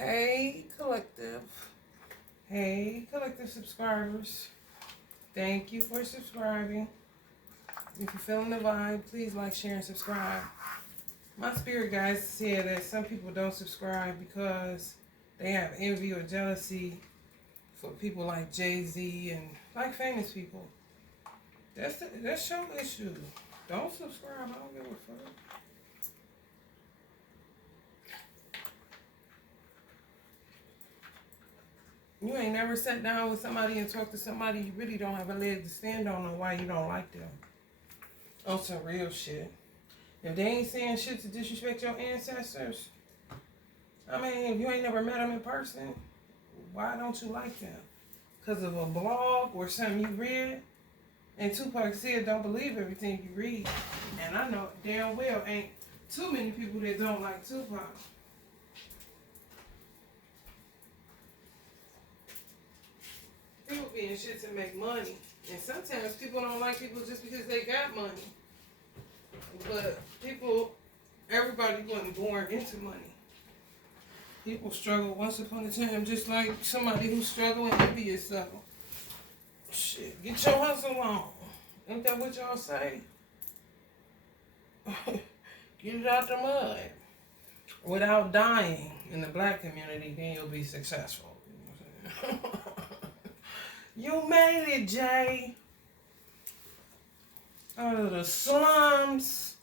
Hey, collective. Hey, collective subscribers. Thank you for subscribing. If you're feeling the vibe, please like, share, and subscribe. My spirit guides said that some people don't subscribe because they have envy or jealousy for people like Jay-Z and like famous people. That's your issue. Don't subscribe. I don't give a fuck. You ain't never sat down with somebody and talked to somebody you really don't have a leg to stand on why you don't like them. On some real shit. If they ain't saying shit to disrespect your ancestors, I mean, if you ain't never met them in person, why don't you like them? Because of a blog or something you read? And Tupac said, don't believe everything you read. And I know damn well ain't too many people that don't like Tupac. People being shit to make money. And sometimes people don't like people just because they got money. But everybody wasn't born into money. People struggle once upon a time just like somebody who's struggling envious yourself. Shit, get your hustle on. Ain't that what y'all say? Get it out the mud. Without dying in the black community, then you'll be successful. You made it, Jay. Out of the slums.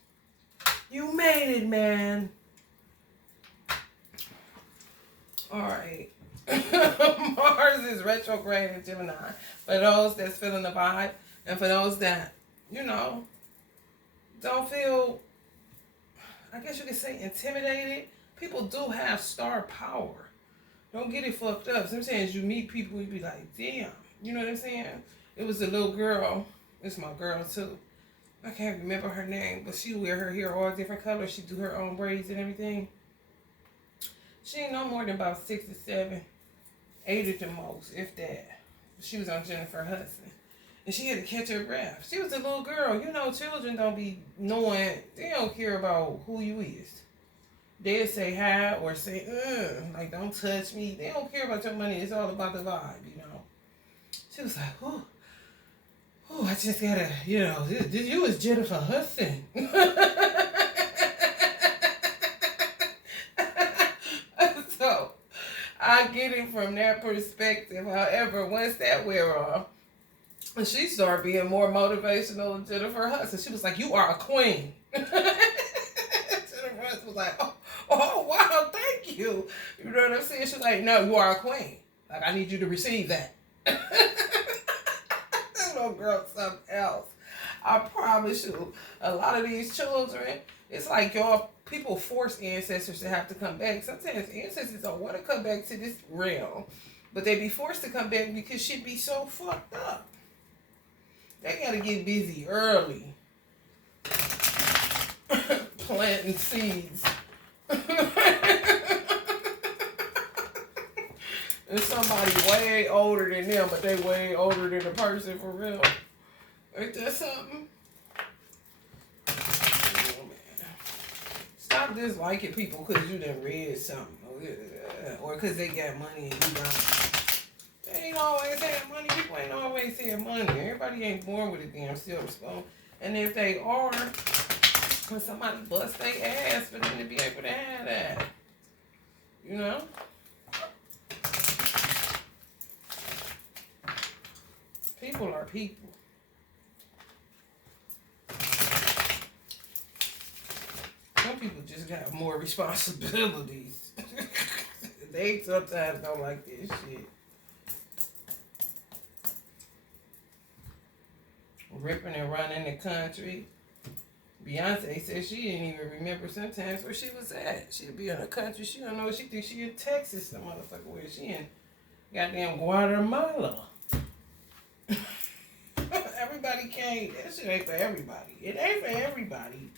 You made it, man. Alright. Mars is retrograde in Gemini. For those that's feeling the vibe, and for those that, don't feel, I guess you could say, intimidated. People do have star power. Don't get it fucked up. Sometimes you meet people, you be like, damn. You know what I'm saying? It was a little girl. It's my girl, too. I can't remember her name, but she wear her hair all different colors. She do her own braids and everything. She ain't no more than about 6 or 7, 8 at the most, if that. She was on Jennifer Hudson. And she had to catch her breath. She was a little girl. You know, children don't be knowing. They don't care about who you is. They'll say hi or say, like, don't touch me. They don't care about your money. It's all about the vibe, She was like, ooh, I just gotta, you was Jennifer Hudson. So, I get it from that perspective. However, once that wear off, she started being more motivational than Jennifer Hudson. She was like, you are a queen. Jennifer Hudson was like, oh, wow, thank you. You know what I'm saying? She's like, no, you are a queen. Like, I need you to receive that. No, girl, something else. I promise you, a lot of these children, it's like people force ancestors to have to come back. Sometimes ancestors don't want to come back to this realm, but they be forced to come back because shit be so fucked up. They gotta get busy early, planting seeds. And somebody way older than them, but they way older than the person for real. Ain't that something? Oh, man. Stop disliking people because you done read something. Or because they got money and you don't. They ain't always had money. People ain't always had money. Everybody ain't born with a damn silver spoon. And if they are, when somebody bust their ass for them to be able to have that. People are people. Some people just got more responsibilities. They sometimes don't like this shit. Ripping and running the country. Beyonce said she didn't even remember sometimes where she was at. She'd be in the country. She don't know. She thinks she in Texas, some motherfucker. Where she in goddamn Guatemala. Everybody can't. That shit ain't for everybody. It ain't for everybody.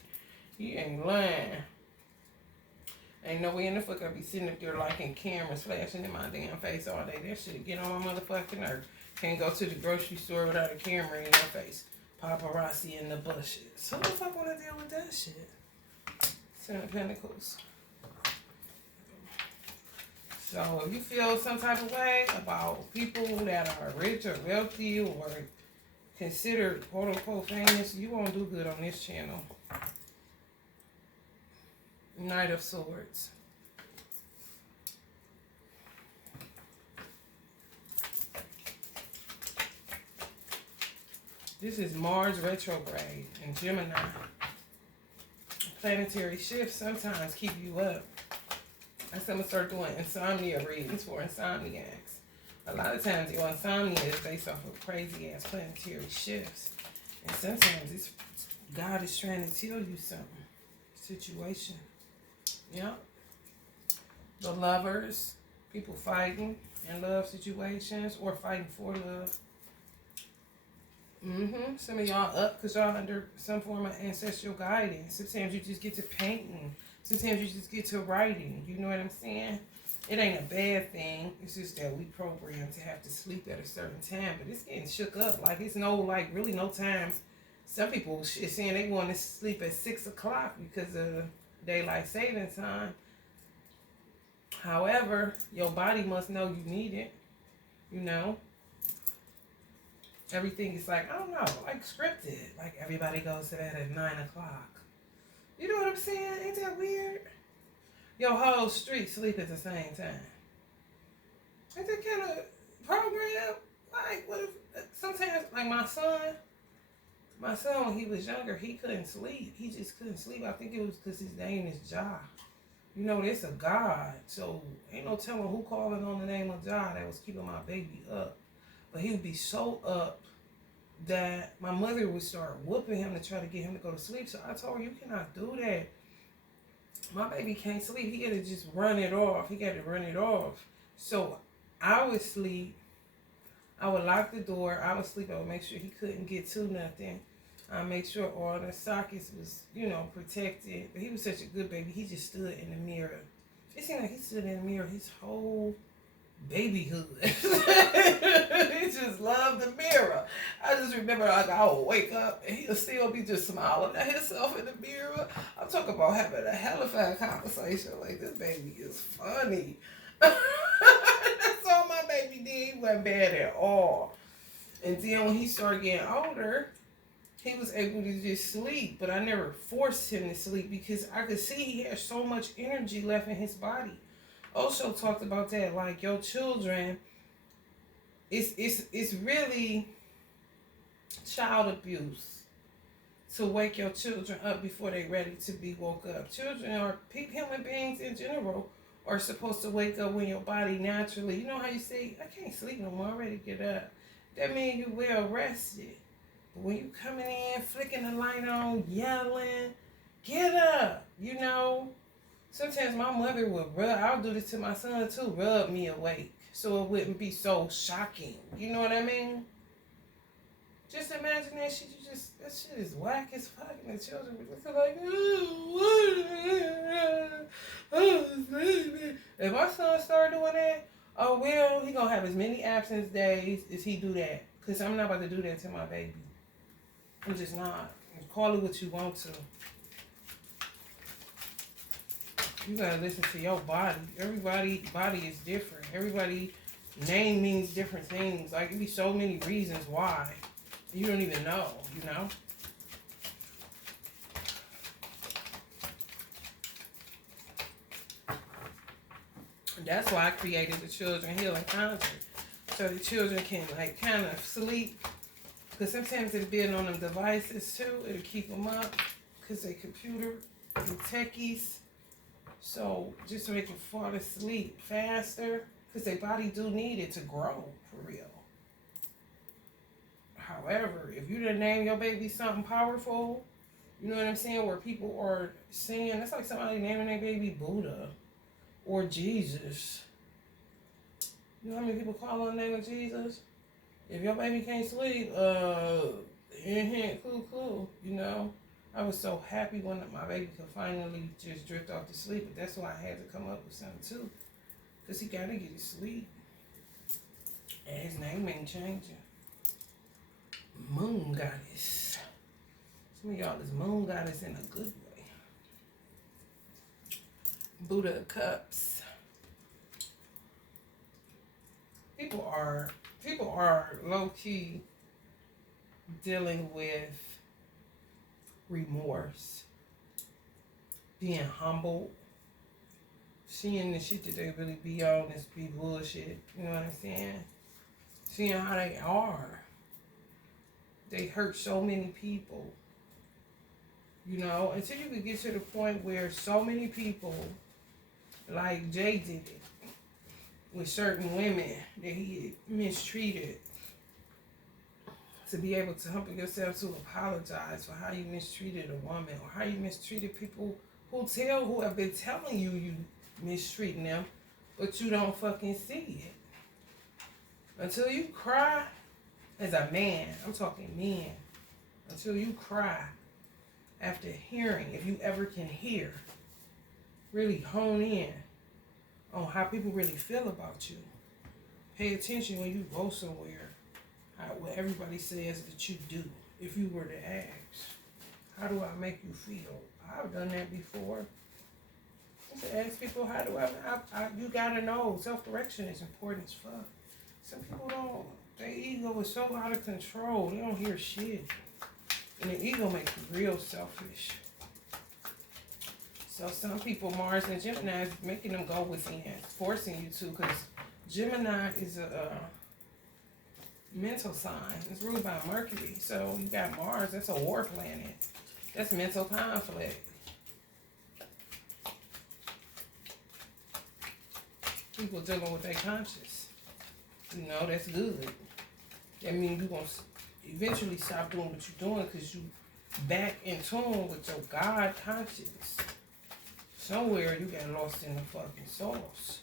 You ain't lying. Ain't no way in the fuck I be sitting up there liking cameras flashing in my damn face all day. That shit get on my motherfucking nerve. Can't go to the grocery store without a camera in your face. Paparazzi in the bushes. Who the fuck wanna deal with that shit? Ten of Pentacles. So if you feel some type of way about people that are rich or wealthy or considered quote unquote famous, you won't do good on this channel. Knight of Swords. This is Mars retrograde in Gemini. Planetary shifts sometimes keep you up. I'm going to start doing insomnia readings for insomniacs. A lot of times your insomnia is based off of crazy ass planetary shifts. And sometimes God is trying to tell you something. Situation. Yeah. The lovers, people fighting in love situations or fighting for love. Some of y'all up because y'all under some form of ancestral guidance. Sometimes you just get to painting. Sometimes you just get to writing. You know what I'm saying? It ain't a bad thing. It's just that we programmed to have to sleep at a certain time. But it's getting shook up. Like, it's really no time. Some people is saying they want to sleep at 6 o'clock because of daylight saving time. However, your body must know you need it. You know? Everything is like, I don't know, like scripted. Like everybody goes to bed at 9 o'clock. You know what I'm saying? Ain't that weird? Your whole street sleep at the same time. Ain't that kind of program? Like, what if sometimes, like my son when he was younger, he couldn't sleep. He just couldn't sleep. I think it was because his name is Jah. You know, it's a God. So ain't no telling who calling on the name of Jah that was keeping my baby up. But he would be so up that my mother would start whooping him to try to get him to go to sleep. So I told her, you cannot do that. My baby can't sleep. He got to just run it off. He got to run it off. So I would sleep. I would lock the door. I would sleep. I would make sure he couldn't get to nothing. I make sure all the sockets was, protected. But he was such a good baby. He just stood in the mirror. It seemed like he stood in the mirror his whole babyhood. He just loved the mirror. I just remember, like, I would wake up and he'll still be just smiling at himself in the mirror. I'm talking about having a hellified conversation. Like, this baby is funny. That's all my baby did. He wasn't bad at all. And then when he started getting older, he was able to just sleep. But I never forced him to sleep because I could see he had so much energy left in his body. Also talked about that, like, your children, it's really child abuse to wake your children up before they're ready to be woke up. Children are human beings in general are supposed to wake up when your body naturally, you know how you say, I can't sleep no more, I'm ready to get up. That means you well rested. But when you coming in, flicking the light on, yelling, get up, Sometimes my mother would I'll do this to my son too, rub me awake so it wouldn't be so shocking. You know what I mean? Just imagine that shit. That shit is whack as fuck. And the children would look like, if my son started doing that, he gonna have as many absence days as he do that. Because I'm not about to do that to my baby. I'm just not. Call it what you want to. You gotta listen to your body. Everybody's body is different. Everybody's name means different things. Like, it be so many reasons why. You don't even know, That's why I created the Children Healing Concert. So the children can, like, kind of sleep. Because sometimes they're being on them devices, too. It'll keep them up. Because they computer and techies. So just to make them fall asleep faster, because their body do need it to grow, for real. However, if you didn't name your baby something powerful, you know what I'm saying, where people are saying, that's like somebody naming their baby Buddha or Jesus. You know how many people call on the name of Jesus? If your baby can't sleep, cool, I was so happy when my baby could finally just drift off to sleep, but that's why I had to come up with something too. Because he got to get his sleep. And his name ain't changing. Moon Goddess. Some of y'all is Moon Goddess in a good way. Buddha of Cups. People are low key dealing with remorse, being humbled, seeing the shit that they really be on is be bullshit. You know what I'm saying? Seeing how they are. They hurt so many people. You know, until you can get to the point where so many people, like Jay did it with certain women that he mistreated, to be able to humble yourself to apologize for how you mistreated a woman or how you mistreated people who have been telling you mistreating them, but you don't fucking see it. Until you cry as a man, I'm talking men, until you cry after hearing, if you ever can hear, really hone in on how people really feel about you. Pay attention when you go somewhere, what everybody says that you do. If you were to ask, how do I make you feel? I've done that before. To ask people, how do you gotta know, self-direction is important as fuck. Some people don't, their ego is so out of control, they don't hear shit. And the ego makes you real selfish. So some people, Mars and Gemini, is making them go within, forcing you to, because Gemini is a mental sign. It's ruled by Mercury. So you got Mars, that's a war planet. That's mental conflict. People dealing with their conscience. You know, that's good. That means you're going to eventually stop doing what you're doing because you back in tune with your God conscience. Somewhere you got lost in the fucking source.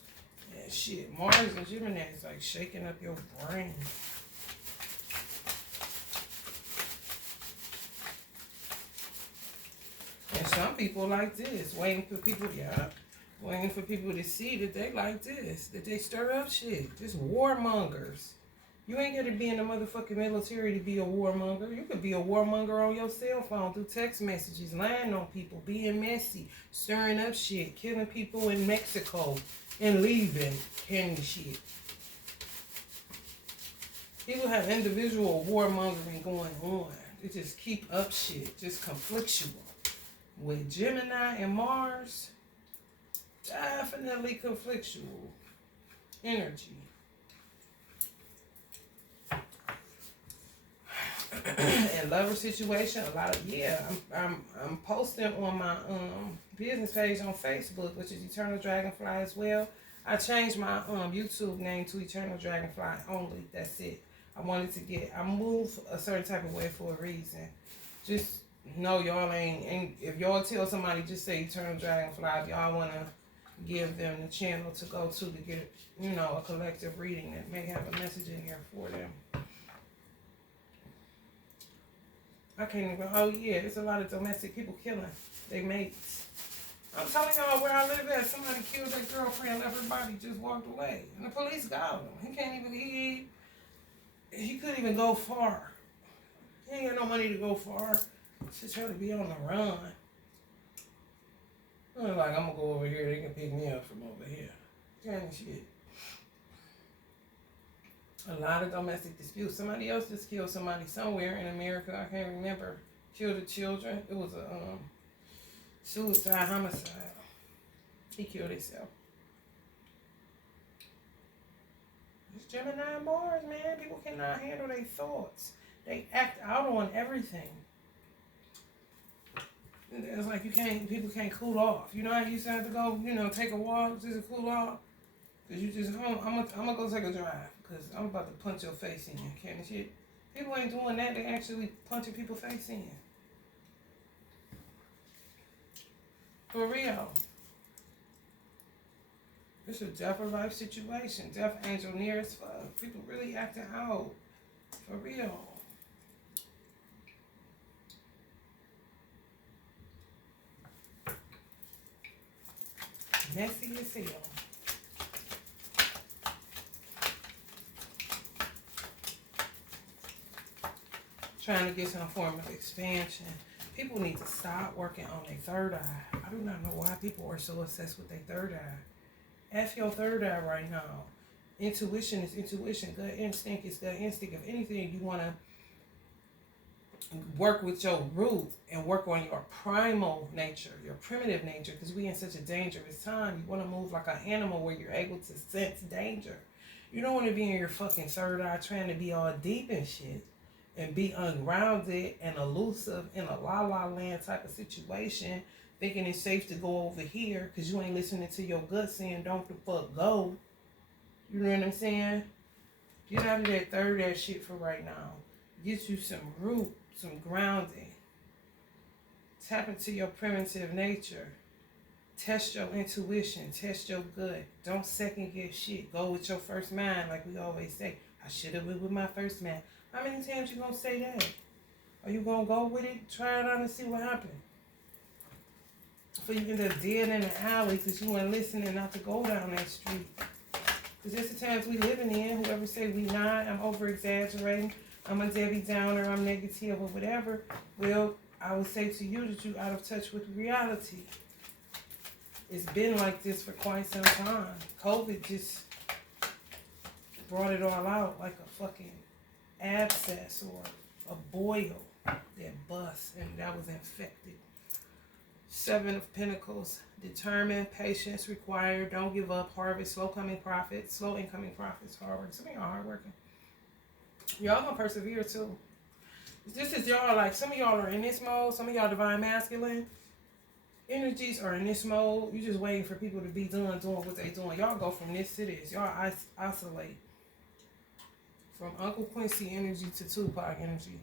And shit, Mars and Gemini is like shaking up your brain. And some people like this, waiting for people to see that they like this, that they stir up shit. Just warmongers. You ain't got to be in the motherfucking military to be a warmonger. You could be a warmonger on your cell phone through text messages, lying on people, being messy, stirring up shit, killing people in Mexico, and leaving, canning shit. People have individual warmongering going on. They just keep up shit, just conflictual. With Gemini and Mars, definitely conflictual energy. And lover situation, a lot of I'm posting on my business page on Facebook, which is Eternal Dragonfly as well. I changed my YouTube name to Eternal Dragonfly only. That's it. I move a certain type of way for a reason. Just know y'all ain't if y'all tell somebody just say Eternal Dragonfly, if y'all wanna give them the channel to go to get, a collective reading that may have a message in here for them. I can't even, it's a lot of domestic people killing their mates. I'm telling y'all where I live at, somebody killed their girlfriend, left her body, just walked away. And the police got him. He couldn't even go far. He ain't got no money to go far. Just trying to be on the run. I'm like, I'm gonna go over here, they can pick me up from over here. Kind of shit. A lot of domestic disputes. Somebody else just killed somebody somewhere in America. I can't remember. Killed the children. It was a suicide, homicide. He killed himself. It's Gemini and Mars, man. People cannot handle their thoughts. They act out on everything. It's like people can't cool off. You know how you used to have to go, take a walk just to cool off? Because you just, I'm gonna go take a drive. Because I'm about to punch your face in. Can't shit. People ain't doing that. They actually punching people's face in. For real. It's a death or life situation. Death angel near as fuck. People really acting out. For real. Messy as hell. Trying to get some form of expansion. People need to stop working on their third eye. I do not know why people are so obsessed with their third eye. F your third eye right now. Intuition is intuition. Gut instinct is gut instinct. If anything, you want to work with your root and work on your primal nature, your primitive nature, because we in such a dangerous time. You want to move like an animal where you're able to sense danger. You don't want to be in your fucking third eye trying to be all deep and shit and be ungrounded and elusive in a la-la land type of situation, thinking it's safe to go over here because you ain't listening to your gut saying don't the fuck go. You know what I'm saying? Get out of that third eye shit for right now. Get you some root, some grounding. Tap into your primitive nature. Test your intuition. Test your gut. Don't second guess shit. Go with your first mind, like we always say. I should have went with my first mind. How many times you gonna say that? Are you gonna go with it? Try it out and see what happens. So you end up dead in the alley because you weren't listening not to go down that street. Because that's the times we living in. Whoever say we not, I'm over exaggerating, I'm a Debbie Downer, I'm negative or whatever. Well, I would say to you that you're out of touch with reality. It's been like this for quite some time. COVID just brought it all out like a fucking abscess or a boil that bust and that was infected. 7 of Pentacles. Determined, patience required, don't give up, harvest, slow coming profits, slow incoming profits, hard work. Some of y'all hard working. Y'all gonna persevere too. This is y'all, like some of y'all are in this mode, some of y'all divine masculine energies are in this mode. You just waiting for people to be doing what they doing. Y'all go from this to this. Y'all isolate. From Uncle Quincy energy to Tupac energy.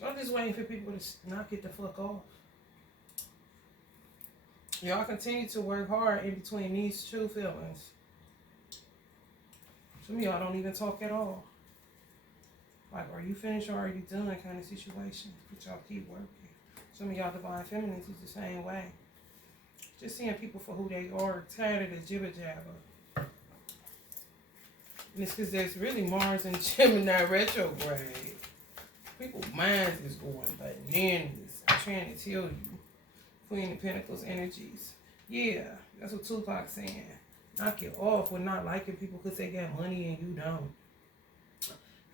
Y'all just waiting for people to knock it the fuck off. Y'all continue to work hard in between these true feelings. Some of y'all don't even talk at all. Like, are you finished or are you done kind of situation. But y'all keep working. Some of y'all divine feminines is the same way. Just seeing people for who they are, tired of the jibber jabber. And it's because there's really Mars and Gemini retrograde. People's minds is going bananas. I'm trying to tell you. Queen of Pentacles energies. Yeah, that's what Tupac's saying. Knock it off with not liking people because they got money and you don't.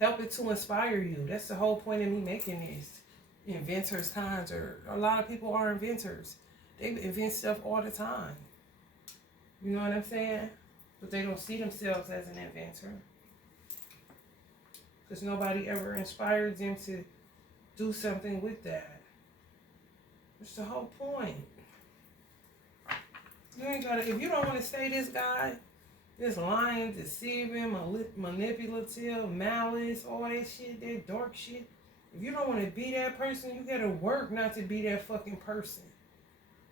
Help it to inspire you. That's the whole point of me making this. Inventors, conjure. A lot of people are inventors. They invent stuff all the time. You know what I'm saying? But they don't see themselves as an inventor. Because nobody ever inspired them to do something with that. That's the whole point. You ain't gotta, if you don't want to stay this guy, this lying, deceiving, manipulative, malice, all that shit, that dark shit. If you don't want to be that person, you gotta work not to be that fucking person.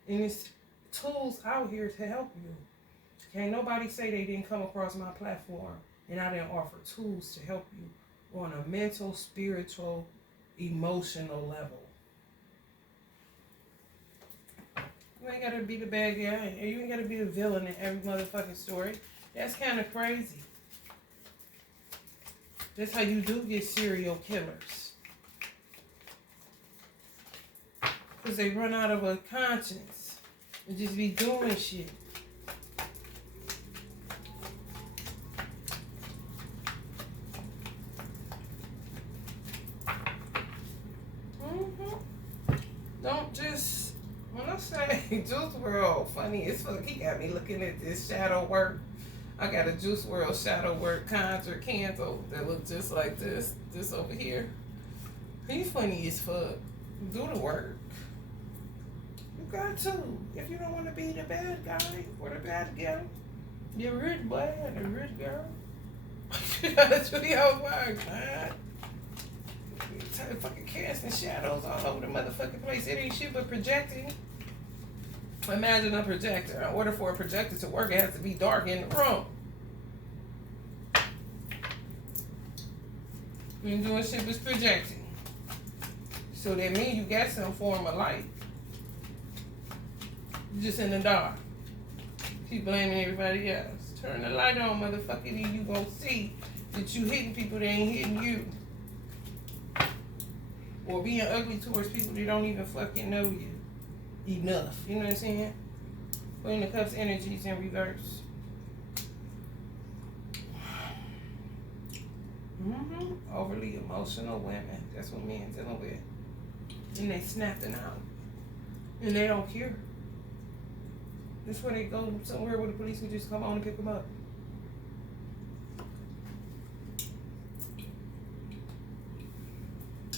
And there's tools out here to help you. Can't nobody say they didn't come across my platform and I didn't offer tools to help you on a mental, spiritual, emotional level. You ain't gotta be the bad guy. You ain't gotta be the villain in every motherfucking story. That's kind of crazy. That's how you do get serial killers. Because they run out of a conscience and just be doing shit. Don't just, when I say Juice World, funny as fuck, he got me looking at this shadow work. I got a Juice World shadow work conjure candle that looks just like this over here. He's funny as fuck. Do the work. You got to. If you don't want to be the bad guy or the bad girl, you're rich boy and the rich girl. That's what y'all work, man. Fucking casting shadows all over the motherfucking place. It ain't shit but projecting. Imagine a projector. In order for a projector to work, it has to be dark in the room. You ain't doing shit but projecting. So that means you got some form of light. You're just in the dark. Keep blaming everybody else. Turn the light on, motherfucker, and you gonna see that you hitting people that ain't hitting you. Or being ugly towards people that don't even fucking know you enough. You know what I'm saying? Queen of Cups energies in reverse. Overly emotional women. That's what men dealing with. And they snapping out. And they don't care. That's where they go somewhere where the police can just come on and pick them up.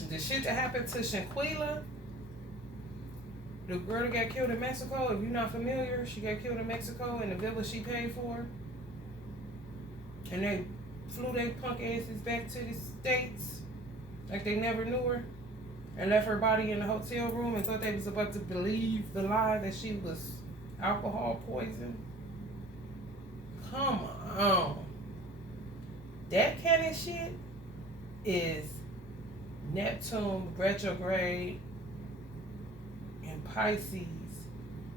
The shit that happened to Shanquila, the girl that got killed in Mexico, if you're not familiar, she got killed in Mexico in the villa she paid for. And they flew their punk asses back to the States like they never knew her and left her body in the hotel room and thought they was about to believe the lie that she was alcohol poisoned. Come on. That kind of shit is Neptune retrograde in Pisces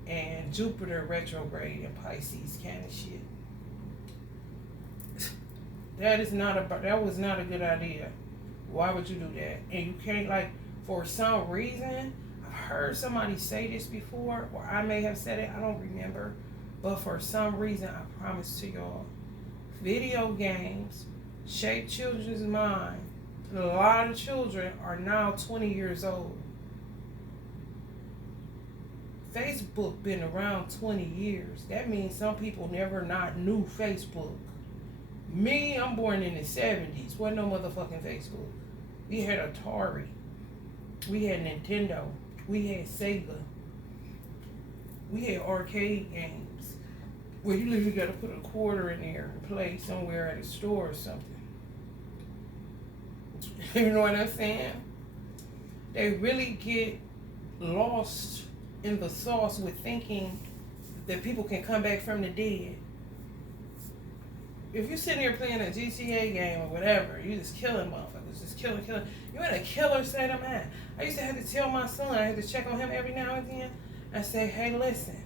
and Jupiter retrograde in Pisces kind of shit. That was not a good idea. Why would you do that? And you can't, like, for some reason, I've heard somebody say this before, or I may have said it, I don't remember. But for some reason, I promise to y'all, video games shape children's mind. A lot of children are now 20 years old. Facebook been around 20 years. That means some people never not knew Facebook. Me, I'm born in the 70s. Wasn't no motherfucking Facebook. We had Atari. We had Nintendo. We had Sega. We had arcade games where you literally got to put a quarter in there and play somewhere at a store or something. You know what I'm saying? They really get lost in the sauce with thinking that people can come back from the dead. If you're sitting here playing a GTA game or whatever, you just killing motherfuckers, just killing. You're in a killer state of mind. I used to have to tell my son, I had to check on him every now and then. I say, hey, listen,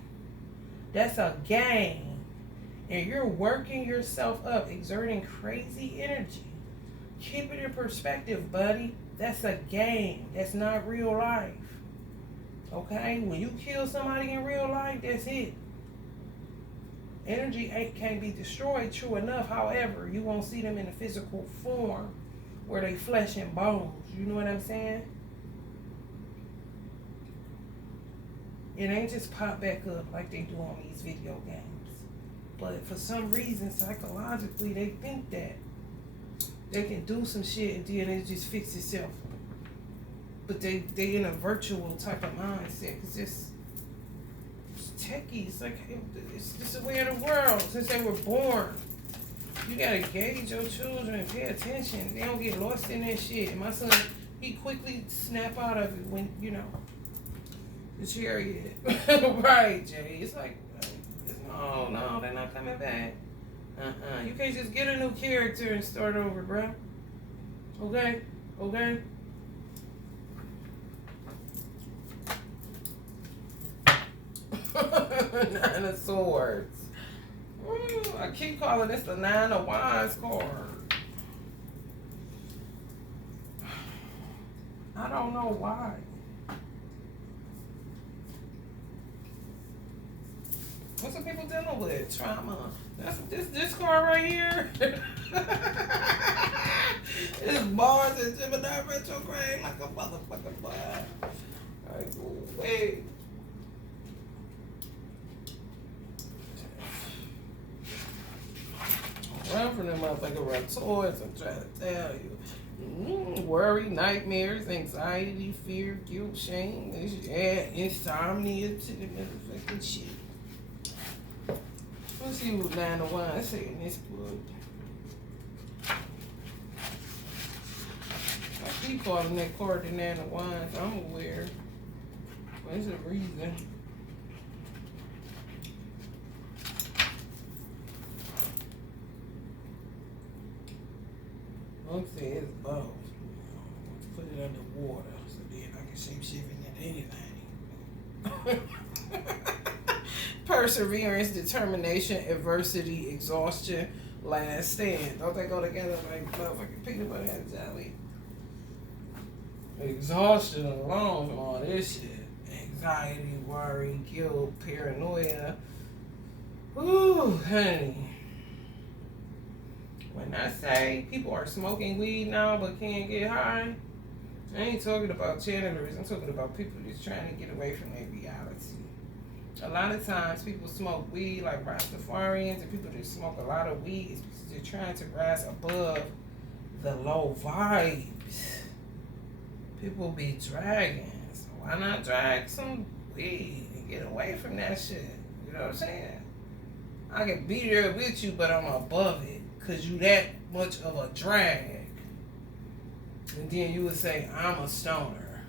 that's a game. And you're working yourself up, exerting crazy energy. Keep it in perspective, buddy. That's a game. That's not real life. Okay? When you kill somebody in real life, that's it. Energy can't be destroyed, true enough. However, you won't see them in a physical form where they flesh and bones. You know what I'm saying? It ain't just pop back up like they do on these video games. But for some reason, psychologically, they think that they can do some shit and then it just fix itself. But they in a virtual type of mindset. Cause it's techies. Like, it's just the way of the world since they were born. You gotta gauge your children and pay attention. They don't get lost in that shit. And my son, he quickly snap out of it when, you know, the chariot. Right, Jay. It's like, no, they're not coming back. You can't just get a new character and start over, bro. Okay? Nine of Swords. I keep calling this the Nine of Wands card. I don't know why. What's some people dealing with? Trauma. That's this card right here. It's Mars and Gemini retrograde like a motherfucking boy. Alright, wait. Run from them motherfucking reptoids, I'm trying to tell you. Worry, nightmares, anxiety, fear, guilt, shame, insomnia to the motherfucking shit. Let's see what Nine of Wands say in this book. I keep calling that card the Nine of Wands. I'm aware. There's a reason. I'm saying it's both. Let's put it underwater so then I can shape shift into anything. Perseverance, determination, adversity, exhaustion, last stand. Don't they go together like motherfucking peanut butter and jelly? Exhaustion alone from all this shit. Anxiety, worry, guilt, paranoia. Ooh, honey. When When I say people are smoking weed now but can't get high, I ain't talking about janitors. I'm talking about people just trying to get away from their reality. A lot of times people smoke weed like Rastafarians, and people just smoke a lot of weed because they're trying to rise above the low vibes. People be dragging. So why not drag some weed and get away from that shit? You know what I'm saying? I can be there with you, but I'm above it because you that much of a drag. And then you would say, I'm a stoner.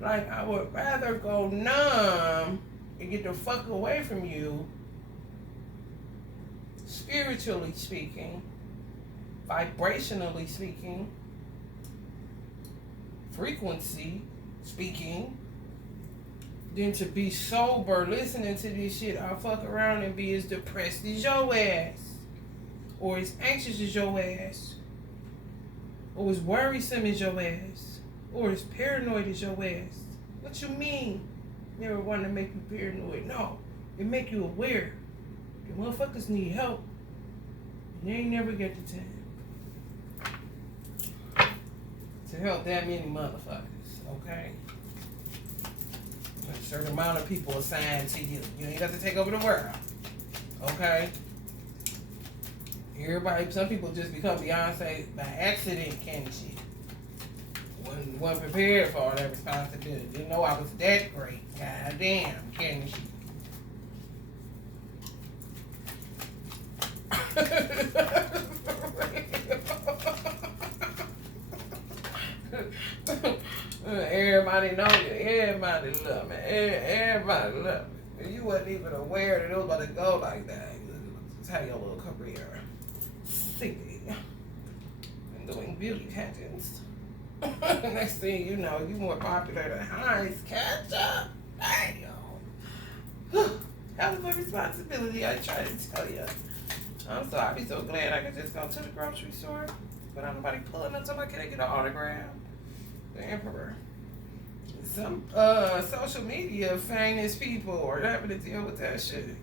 Like, I would rather go numb and get the fuck away from you, spiritually speaking, vibrationally speaking, frequency speaking, than to be sober listening to this shit. I'll fuck around and be as depressed as your ass, or as anxious as your ass, or as worrisome as your ass, or as paranoid as your ass. What you mean? Never want to make you paranoid. No, it make you aware. The motherfuckers need help. And they ain't never get the time to help that many motherfuckers, okay? A certain amount of people assigned to you. You ain't got to take over the world, okay? Everybody, some people just become Beyonce by accident, kind of shit. Wasn't prepared for all that responsibility. Didn't know I was that great. God damn, kind of shit. Everybody know you. Everybody love me. Everybody love me. You wasn't even aware that it was about to go like that. Just had your little career singing and doing beauty pageants. Next thing you know, you more popular than Heinz Ketchup. Damn. That was my responsibility. I try to tell you. I'd be so glad I could just go to the grocery store without nobody pulling up so I can get an autograph. The Emperor. Some social media famous people are having to deal with that shit.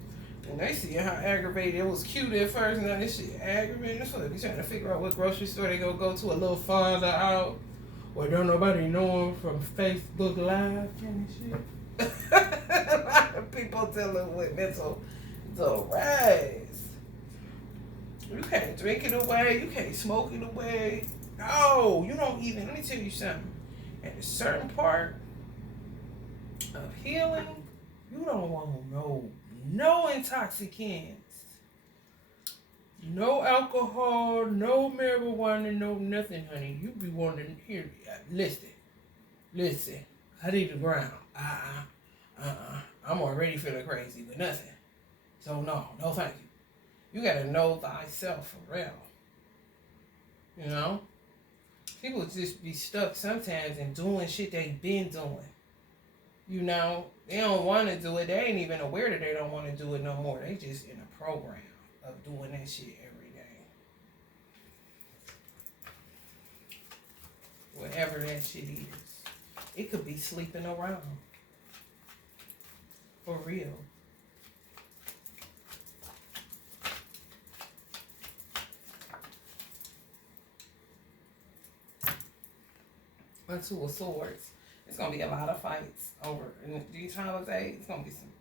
And they see how aggravated. It was cute at first, and now this shit aggravating. So they be trying to figure out what grocery store they go to a little farther out, where don't nobody know them from Facebook Live kind of shit. A lot of people dealing with mental rise. You can't drink it away. You can't smoke it away. No, you don't even. Let me tell you something. At a certain part of healing, you don't want no intoxicants, no alcohol, no marijuana, no nothing, honey. You be wanting to hear. Listen. I need the ground. I'm already feeling crazy with nothing. So no thank you. You gotta know thyself for real. You know? People just be stuck sometimes in doing shit they've been doing. You know? They don't want to do it. They ain't even aware that they don't want to do it no more. They just in a program of doing that shit every day. Whatever that shit is. It could be sleeping around. For real. Two of Swords. It's gonna be a lot of fights over in these holidays.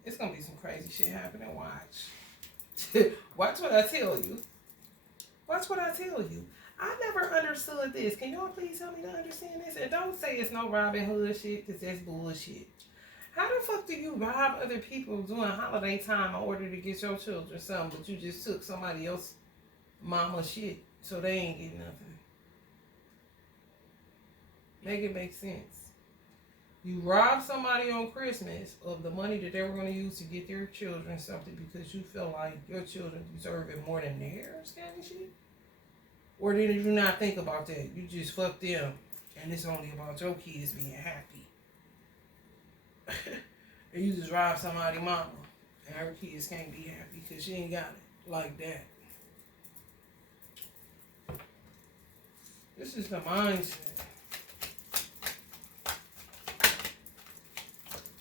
It's gonna be some crazy shit happening. Watch. Watch what I tell you. Watch what I tell you. I never understood this. Can y'all please help me to understand this? And don't say it's no Robin Hood shit, because that's bullshit. How the fuck do you rob other people during holiday time in order to get your children something, but you just took somebody else's mama shit so they ain't get nothing? Make it make sense. You rob somebody on Christmas of the money that they were going to use to get their children something because you feel like your children deserve it more than theirs, kind of shit? Or did you not think about that? You just fucked them, and it's only about your kids being happy. And you just rob somebody's mama, and her kids can't be happy because she ain't got it like that. This is the mindset.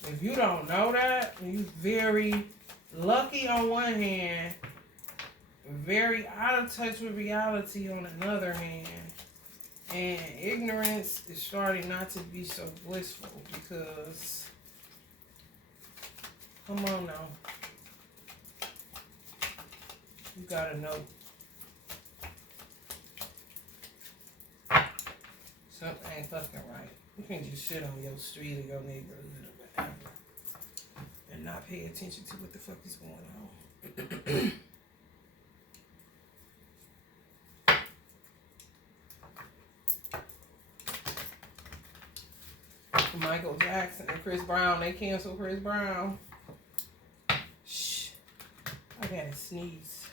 If you don't know that, you're very lucky on one hand very out of touch with reality on another hand. And ignorance is starting not to be so blissful because, come on now, you gotta know. Something ain't fucking right. You can't just shit on your street or your neighborhood or whatever and not pay attention to what the fuck is going on. Michael Jackson and Chris Brown, they canceled Chris Brown. Shh. I gotta sneeze.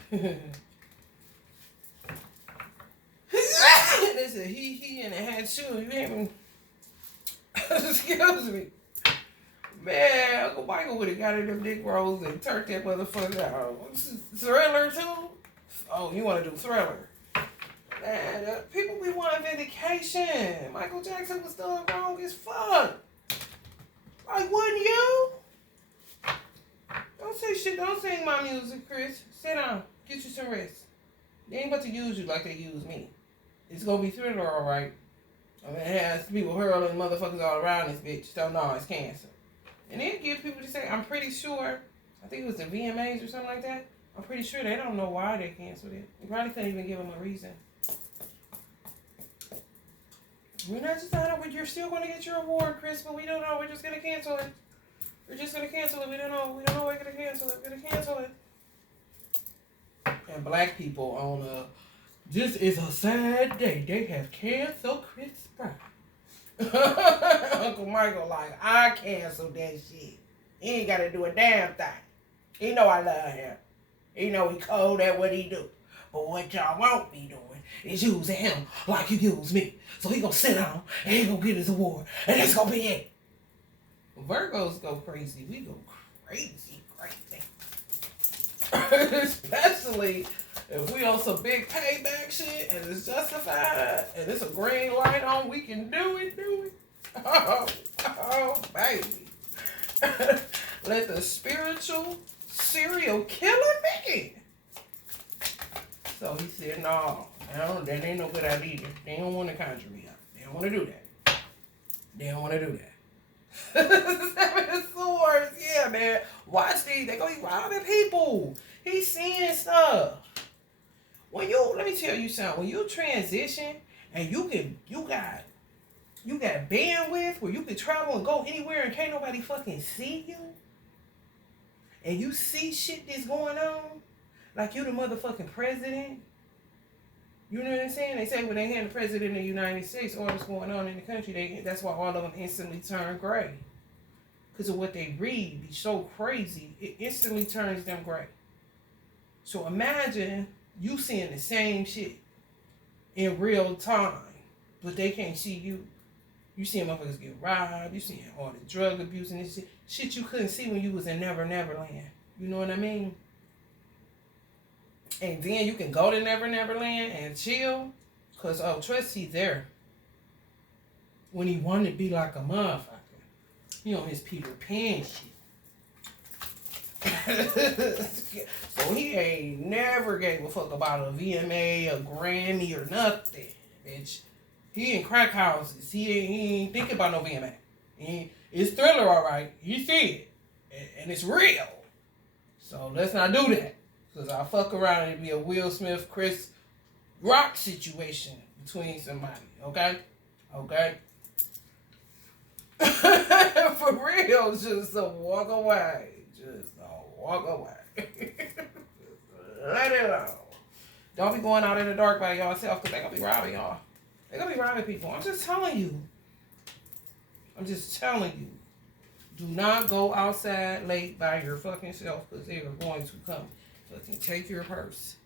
This is he and it had shoes. You hear me? Excuse me. Man, Uncle Michael would have got in them dick rolls and turned that motherfucker out. Thriller too? Oh, you want to do Thriller? Man, people be wanting vindication. Michael Jackson was done wrong as fuck. Like, wouldn't you? Don't say shit. Don't sing my music, Chris. Sit down. Get you some rest. They ain't about to use you like they use me. It's gonna be Thriller, all right. I mean, it has people hurling motherfuckers all around this bitch. So, no, it's cancer. And then give people to say, I'm pretty sure, I think it was the VMAs or something like that. I'm pretty sure they don't know why they canceled it. They probably couldn't even give them a reason. We're not just out of you're still going to get your award, Chris, but we don't know. We're just going to cancel it. We're just going to cancel it. We don't know. We don't know we're going to cancel it. We're going to cancel it. And black people on this is a sad day. They have canceled Chris Brown. Uncle Michael like, I canceled that shit. He ain't got to do a damn thing. He know I love him. He know he cold at what he do. But what y'all won't be doing is using him like you use me. So he gonna sit down and he gonna get his award. And that's gonna be it. Virgos go crazy. We go crazy. Especially if we on some big payback shit and it's justified and it's a green light on, we can do it. Oh, baby. Let the spiritual serial killer begin. So he said, no, that ain't no good idea. They don't want to conjure me up. They don't want to do that. They don't want to do that. 7 of Swords, yeah, man. Watch these. They gonna be robbing people. He's seeing stuff. Let me tell you something. When you transition and you got bandwidth where you can travel and go anywhere and can't nobody fucking see you, and you see shit that's going on, like you the motherfucking president. You know what I'm saying? They say when they hand the president of the United States all that's going on in the country, that's why all of them instantly turn gray. Because of what they read be so crazy, it instantly turns them gray. So imagine you seeing the same shit in real time, but they can't see you. You seeing motherfuckers get robbed, you seeing all the drug abuse and this shit. Shit you couldn't see when you was in Never Never Land. You know what I mean? And then you can go to Never Never Land and chill. Because, trust he's there. When he wanted to be like a motherfucker. You know, his Peter Pan shit. So he ain't never gave a fuck about a VMA, a Grammy, or nothing. Bitch. He in crack houses. He ain't thinking about no VMA. It's Thriller, all right. You see it. And it's real. So let's not do that. Because I'll fuck around and it'll be a Will Smith, Chris Rock situation between somebody. Okay? Okay? For real, just walk away. Just walk away. Let it alone. Don't be going out in the dark by yourself because they're going to be robbing y'all. They're going to be robbing people. I'm just telling you. Do not go outside late by your fucking self because they are going to come. Fucking take your purse.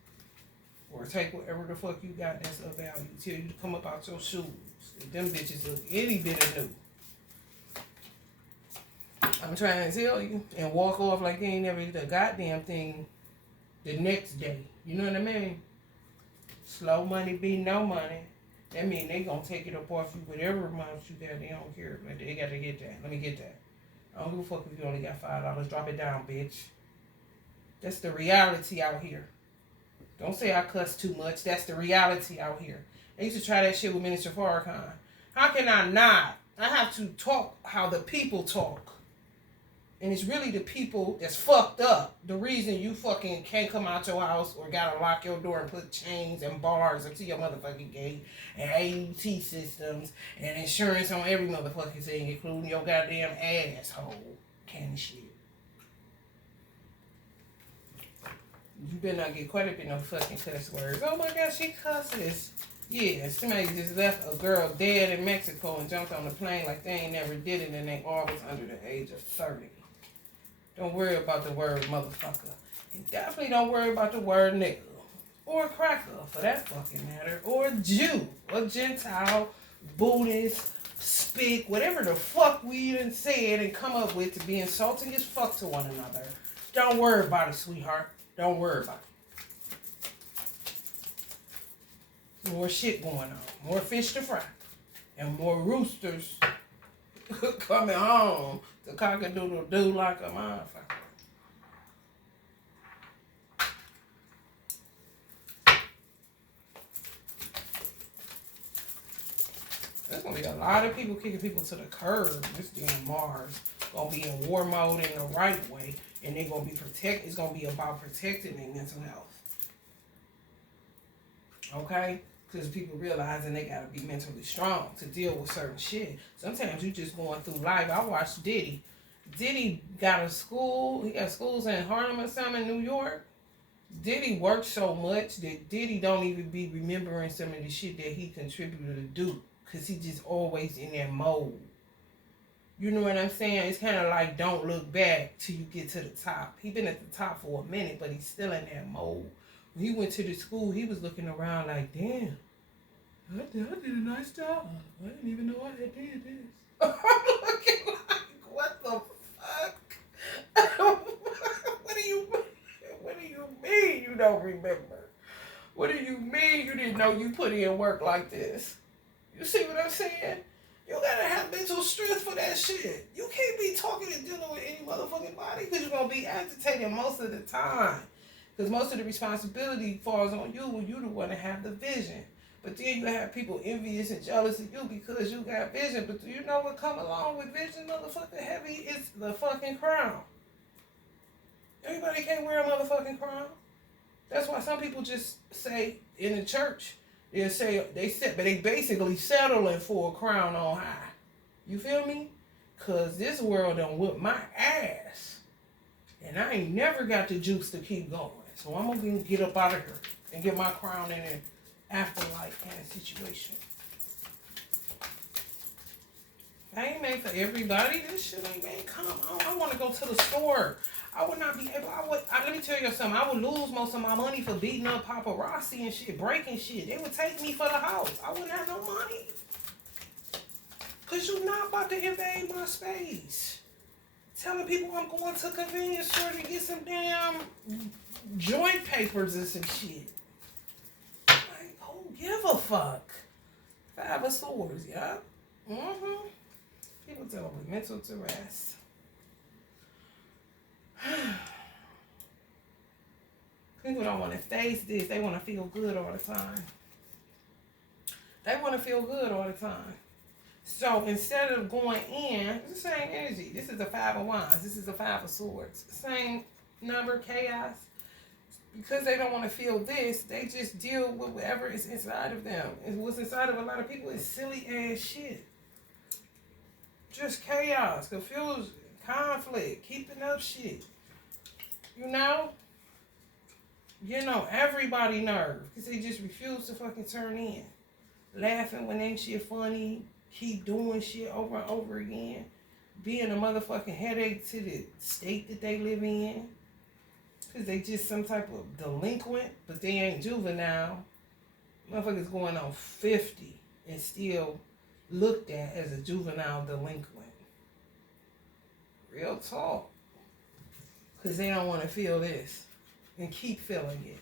Or take whatever the fuck you got that's of value till you come up out your shoes. Them bitches look any bit of new. I'm trying to tell you. And walk off like they ain't never did a goddamn thing the next day. You know what I mean? Slow money be no money. That mean they gonna take it up off you whatever amount you got. They don't care. But they gotta get that. Let me get that. I don't give a fuck if you only got $5. Drop it down, bitch. That's the reality out here. Don't say I cuss too much. That's the reality out here. I used to try that shit with Minister Farrakhan. How can I not? I have to talk how the people talk. And it's really the people that's fucked up. The reason you fucking can't come out your house or gotta lock your door and put chains and bars up to your motherfucking gate and AUT systems and insurance on every motherfucking thing, including your goddamn asshole kind of shit. You better not get caught up in no fucking cuss words. Oh my God, she cusses. Yeah, somebody just left a girl dead in Mexico and jumped on the plane like they ain't never did it and they all was under the age of 30. Don't worry about the word motherfucker. And definitely don't worry about the word nigga. Or cracker, for that fucking matter. Or Jew. Or Gentile. Buddhist. Spick. Whatever the fuck we done said and come up with to be insulting as fuck to one another. Don't worry about it, sweetheart. Don't worry about it. More shit going on. More fish to fry. And more roosters coming home to cock-a-doodle-doo like a motherfucker. There's gonna be a lot of people kicking people to the curb. This damn Mars gonna be in war mode in the right way, and they're gonna be it's gonna be about protecting their mental health. Okay? Because people realizing they gotta be mentally strong to deal with certain shit. Sometimes you just going through life. I watched Diddy. Diddy got a school. He got schools in Harlem or something in New York. Diddy worked so much that Diddy don't even be remembering some of the shit that he contributed to do. Because he just always in that mode. You know what I'm saying? It's kind of like don't look back till you get to the top. He been at the top for a minute, but he's still in that mode. When he went to the school, he was looking around like, damn, I did a nice job. I didn't even know I had did this. I'm looking like, what the fuck? What do you mean you don't remember? What do you mean you didn't know you put in work like this? You see what I'm saying? You gotta have mental strength for that shit. You can't be talking and dealing with any motherfucking body because you're gonna be agitated most of the time. Because most of the responsibility falls on you when you the one to have the vision. But then you have people envious and jealous of you because you got vision. But do you know what come along with vision, motherfucking heavy? It's the fucking crown. Everybody can't wear a motherfucking crown. That's why some people just say in the church, but they basically settling for a crown on high. You feel me? Cause this world done whip my ass. And I ain't never got the juice to keep going. So I'm gonna get up out of here and get my crown in an afterlife kind of situation. I ain't made for everybody. This shit ain't made. Come on. I want to go to the store. I would not be able. Let me tell you something. I would lose most of my money for beating up paparazzi and shit, breaking shit. They would take me for the house. I wouldn't have no money. Because you're not about to invade my space. Telling people I'm going to a convenience store to get some damn joint papers and some shit. Like, who give a fuck? 5 of Swords, yeah? Mm-hmm. People dealing with mental duress. People don't want to face this. They want to feel good all the time. They want to feel good all the time. So instead of going in, it's the same energy. This is the 5 of Wands. This is the 5 of Swords. Same number, chaos. Because they don't want to feel this, they just deal with whatever is inside of them. And what's inside of a lot of people is silly ass shit. Just chaos, confusion, conflict, keeping up shit. You know, everybody nerve. Because they just refuse to fucking turn in. Laughing when ain't shit funny. Keep doing shit over and over again. Being a motherfucking headache to the state that they live in. Because they just some type of delinquent, but they ain't juvenile. Motherfuckers going on 50 and still looked at as a juvenile delinquent. Real talk. Because they don't want to feel this. And keep feeling it.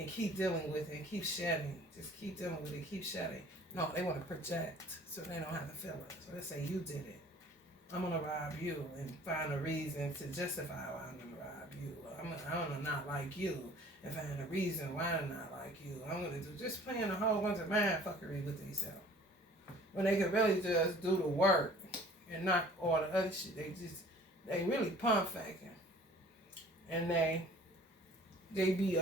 And keep dealing with it. And keep shedding. Just keep dealing with it. Keep shedding. No, they want to project. So they don't have to feel it. So they say, you did it. I'm going to rob you. And find a reason to justify why I'm going to rob you. I'm going to not like you. and find a reason why I'm not like you. I'm gonna do just playing a whole bunch of mind fuckery with themselves. When they could really just do the work and not all the other shit. They really pump faking. And they be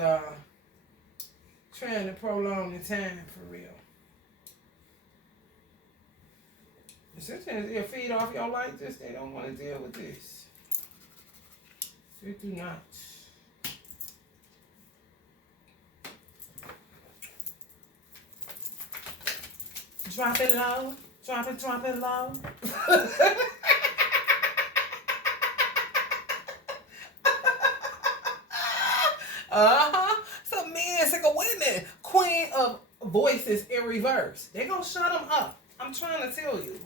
trying to prolong the time for real. And sometimes they'll feed off y'all like this, they don't want to deal with this. They do not. Drop it low. Drop it low. Some men sick of women. Queen of voices in reverse. They gonna shut them up. I'm trying to tell you.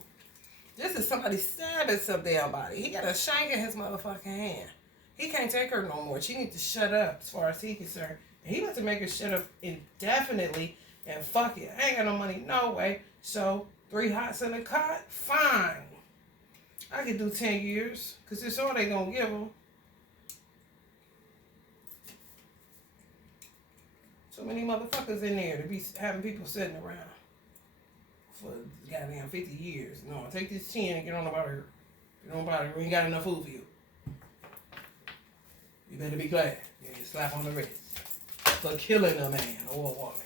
This is somebody stabbing some damn body. He got a shank in his motherfucking hand. He can't take her no more. She needs to shut up as far as he's concerned. And he about to make her shut up indefinitely. And fuck it. I ain't got no money, no way. So, 3 hots in the cot? Fine. I could do 10 years. Because that's all they gonna give them. So many motherfuckers in there to be having people sitting around for goddamn 50 years. No, take this 10 and get on about her. Get on about her. We ain't got enough food for you. You better be glad. You get a slap on the wrist for killing a man or a woman.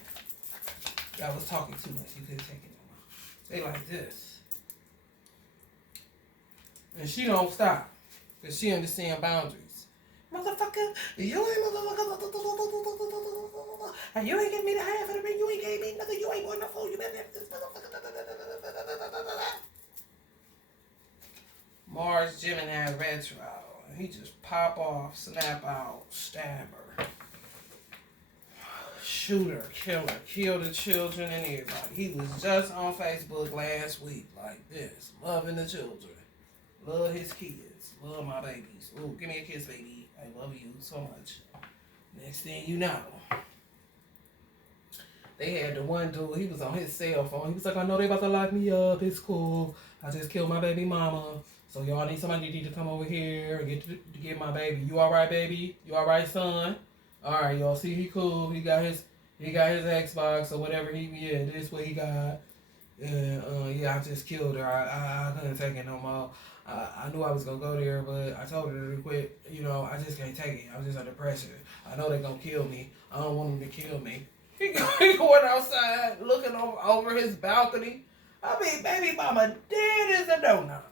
Y'all was talking too much. You couldn't take it no more. They like this. And she don't stop. Because she understands boundaries. Motherfucker, you ain't motherfucker. And you ain't give me the half of the ring. You ain't gave me nothing. You ain't want no food. You better have this motherfucker. Mars, Gemini, retro. He just pop off, snap out, stab her. Shooter, killer, kill the children and everybody. He was just on Facebook last week like this. Loving the children. Love his kids. Love my babies. Ooh, give me a kiss, baby. I love you so much. Next thing you know, they had the one dude, he was on his cell phone. He was like, I know they about to lock me up. It's cool. I just killed my baby mama. So y'all need somebody to come over here and get my baby. You all right, baby? You all right, son? All right, y'all. See, he cool. He got his Xbox or whatever. This what he got. And yeah, I just killed her. I couldn't take it no more. I knew I was gonna go there, but I told her to quit. You know, I just can't take it. I was just under pressure. I know they're gonna kill me. I don't want them to kill me. He going outside, looking over his balcony. I mean, baby mama dead as a donut.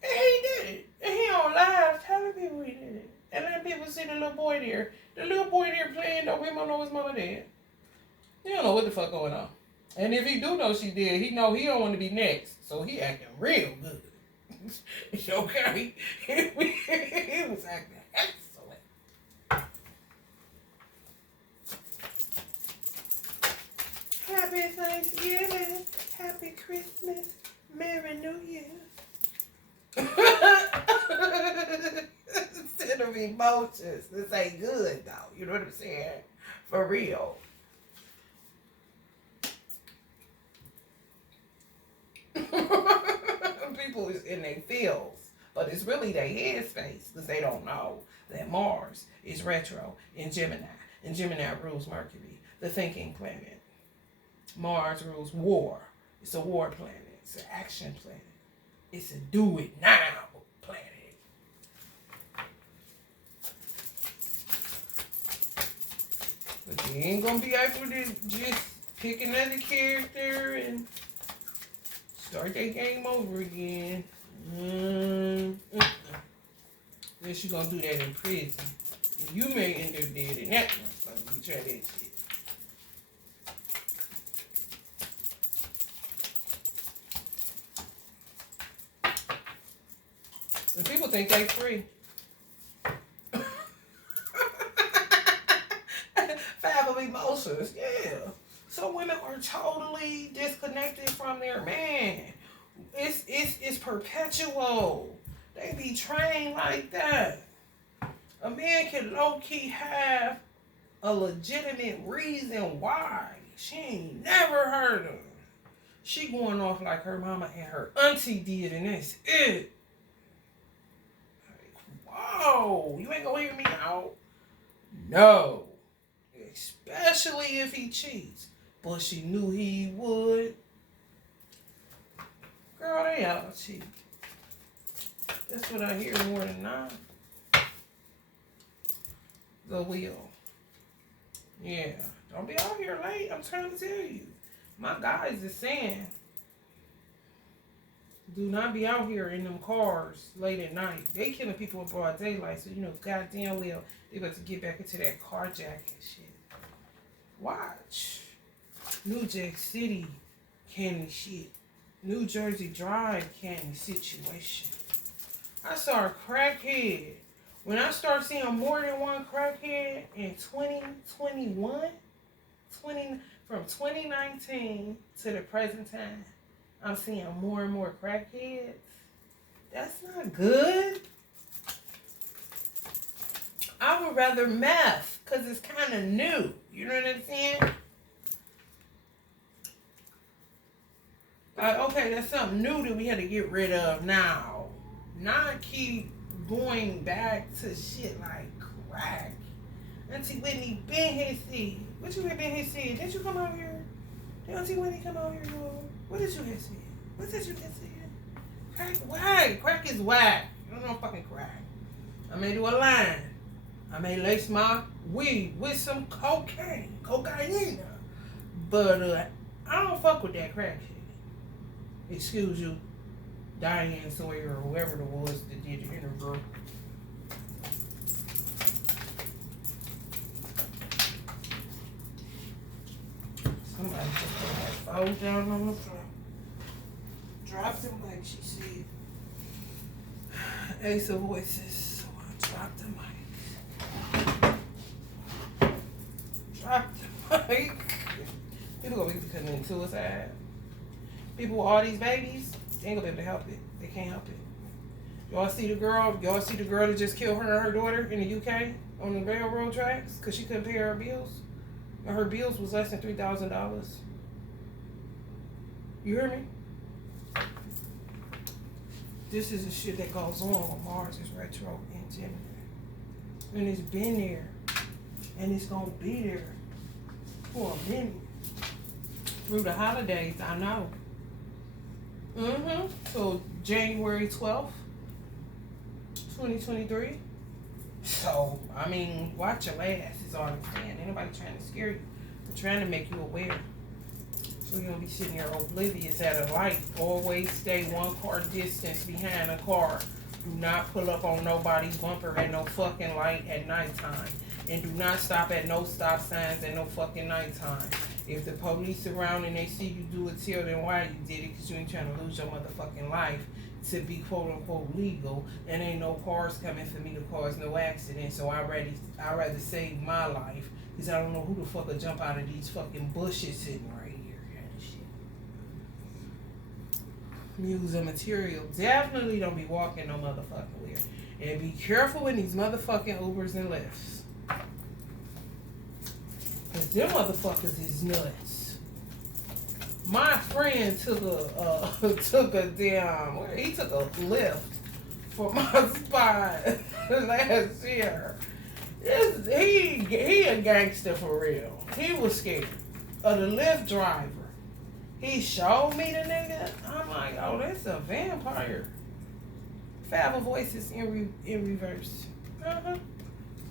And he did it. And he on live telling people he did it. And then people see the little boy there. The little boy there playing, don't know his mama dead. He don't know what the fuck going on. And if he do know she did, he know he don't want to be next. So he acting real good. Okay? He was acting excellent. Happy Thanksgiving. Happy Christmas. Merry New Year. Instead of emotions. This ain't good though. You know what I'm saying? For real. People is in their fields, but it's really their headspace because they don't know that Mars is retro in Gemini, and Gemini rules Mercury, the thinking planet. Mars rules war. It's a war planet. It's an action planet. It's a do it now planet. But you ain't gonna be able to just pick another character and start that game over again. Unless you gonna do that in prison. And you may end up dead in that one. So you try that shit. And people think they free. 5 of emotions, yeah. Some women are totally disconnected from their man. It's perpetual. They be trained like that. A man can low-key have a legitimate reason why. She ain't never heard of him. She going off like her mama and her auntie did, and that's it. Like, whoa, you ain't gonna hear me out. No. Especially if he cheats. But she knew he would. Girl, they all cheat. That's what I hear more than not. The wheel. Yeah. Don't be out here late. I'm trying to tell you. My guys is saying, do not be out here in them cars late at night. They killing people in broad daylight, so you know goddamn well they about to get back into that carjacking shit. Watch. New Jack City candy shit. New Jersey Drive candy situation. I saw a crackhead. When I start seeing more than one crackhead in 2021, from 2019 to the present time, I'm seeing more and more crackheads. That's not good. I would rather meth because it's kind of new. You know what I'm saying? Like, okay, that's something new that we had to get rid of now. Not keep going back to shit like crack. Auntie Whitney been here see. What you been here see? Didn't you come out here? Did Auntie Whitney come out here, y'all? What did you have said? What did you have said? Crack whack. Crack is whack. You don't know fucking crack. I may do a line. I may lace my weed with some cocaine. Cocaine. But I don't fuck with that crack shit. Excuse you, Diane Sawyer or whoever it was that did the interview. Somebody just put that phone down on the floor. Dropped him like she said. Ace of Voices. So I dropped the mic. Dropped the mic. People gonna be committing suicide. People with all these babies, they ain't gonna be able to help it. They can't help it. Y'all see the girl? Y'all see the girl that just killed her and her daughter in the UK on the railroad tracks because she couldn't pay her bills? And her bills was less than $3,000. You hear me? This is the shit that goes on when Mars is retro in Gemini. And it's been there. And it's gonna be there for a minute. Through the holidays, I know. So January 12th, 2023. So, I mean, watch your ass is all I'm saying. Ain't nobody trying to scare you. They're trying to make you aware. So you're going to be sitting here oblivious at a light. Always stay 1 car distance behind a car. Do not pull up on nobody's bumper at no fucking light at nighttime. And do not stop at no stop signs at no fucking nighttime. If the police around and they see you do it, tell them why you did it, because you ain't trying to lose your motherfucking life to be quote unquote legal, and ain't no cars coming for me to cause no accident. So I'd rather save my life, because I don't know who the fuck will jump out of these fucking bushes sitting right here kind of shit. Muse and material. Definitely don't be walking no motherfucking where. And be careful in these motherfucking Ubers and Lyfts. Cause them motherfuckers is nuts. My friend took a lift for my spot last year. He a gangster for real. He was scared of the Lyft driver. He showed me the nigga. I'm like, oh, that's a vampire. 5 voices in reverse. Some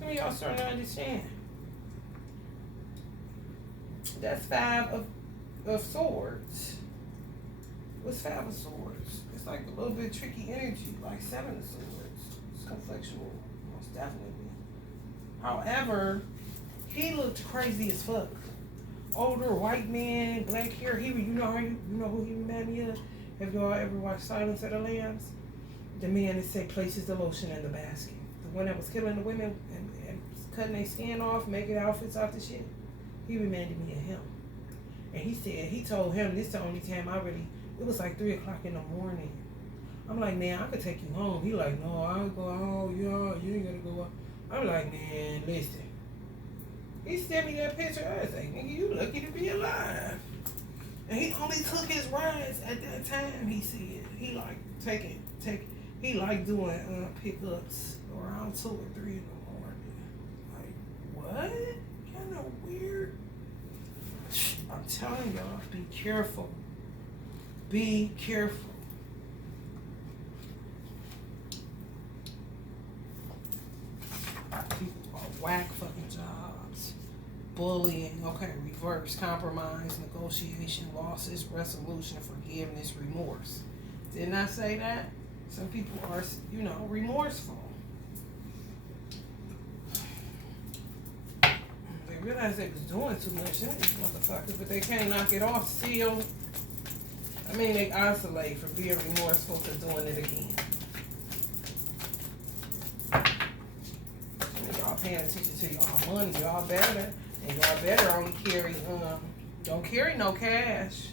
of y'all starting to understand. That's 5 of swords. What's 5 of swords? It's like a little bit tricky energy, like 7 of swords. It's conflictual, most definitely. However, he looked crazy as fuck. Older white man, black hair. You know who he reminded me of? Have y'all ever watched Silence of the Lambs? The man that said places the lotion in the basket. The one that was killing the women and cutting their skin off, making outfits off the shit. He reminded me of him. And he told him this the only time it was like 3 o'clock in the morning. I'm like, man, I could take you home. He like, no, I'll go home. You ain't gonna go out. I'm like, man, listen. He sent me that picture. I was like, nigga, you lucky to be alive. And he only took his rides at that time, he said. He like he like doing pickups around 2 or 3 in the morning. Like, what? Kind of weird. I'm telling y'all, be careful. Be careful. People are whack fucking jobs. Bullying, okay, reverse, compromise, negotiation, losses, resolution, forgiveness, remorse. Didn't I say that? Some people are, remorseful. They realized they was doing too much in these motherfuckers, but they can't knock it off still. I mean, they isolate from being remorseful to doing it again. Y'all paying attention to y'all money, y'all better. And y'all better only carry, don't carry no cash.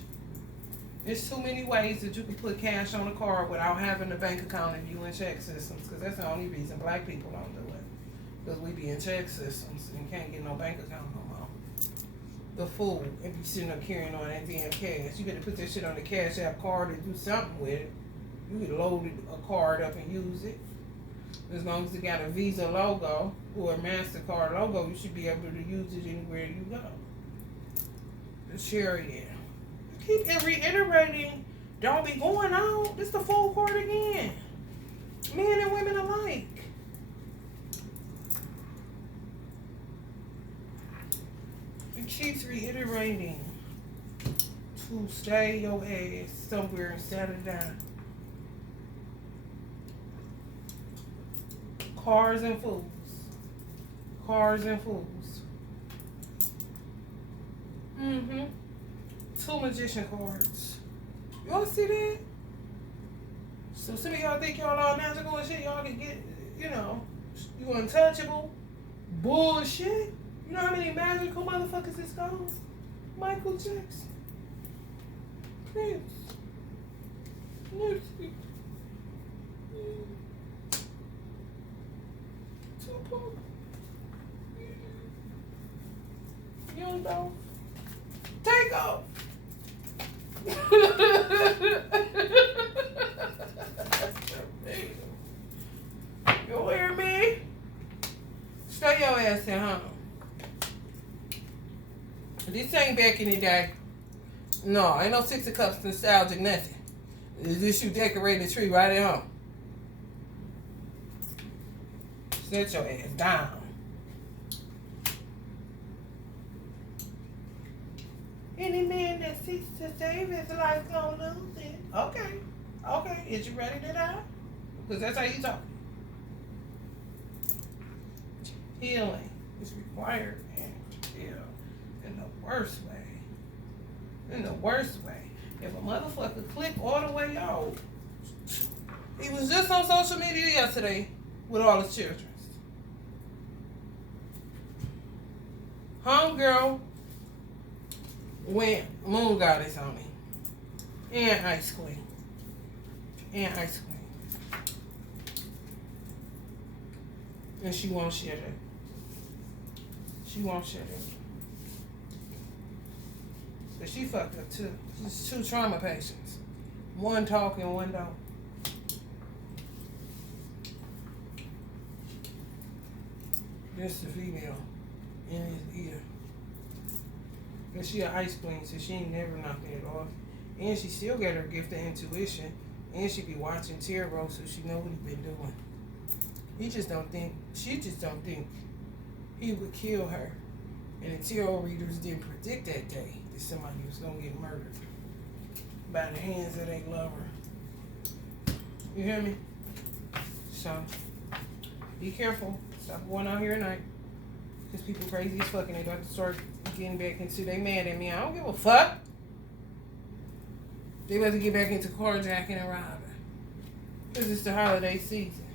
There's too many ways that you can put cash on a card without having a bank account if you in check systems. Because that's the only reason black people don't do it. Because we be in check systems and can't get no bank account no more. The fool, and be sitting up carrying on that damn cash. You better put that shit on the Cash App card and do something with it. You could load a card up and use it. As long as it got a Visa logo or a MasterCard logo, you should be able to use it anywhere you go. The Sherry, keep reiterating, don't be going out. This the full card again. Men and women alike. It keeps reiterating to stay your ass somewhere and settle down. Cars and fools. Cars and fools. Two magician cards. Y'all see that? So some of y'all think y'all all magical and shit. Y'all can get, you untouchable. Bullshit. You know how many magical motherfuckers this goes? Michael Jackson. Prince. Nipsey. Tupac. Young Dolph. Take off. You hear me? Stay your ass at home. This ain't back in the day. No, ain't no Six of Cups nostalgic nothing. It's just you decorate the tree right at home. Set your ass down. Any man that seeks to save his life gonna lose it. Okay. Okay. Is you ready to die? Because that's how you talk. Healing is required, man. Heal in the worst way. In the worst way. If a motherfucker click all the way out, he was just on social media yesterday with all his children. Homegirl went Moon Goddess on me. And Ice Queen. And Ice Queen. And she won't share that. She won't share that. But she fucked up too. She's two trauma patients. One talk and one don't. This the female in his ear. But she an Ice Queen, so she ain't never knocking it off. And she still got her gift of intuition. And she be watching tarot, so she know what he been doing. She just don't think he would kill her. And the tarot readers didn't predict that day that somebody was gonna get murdered by the hands of their lover. You hear me? So, be careful. Stop going out here at night. Because people crazy as fuck and they about to start getting back into, they mad at me. I don't give a fuck. They about to get back into carjacking and robbing. Because it's the holiday season.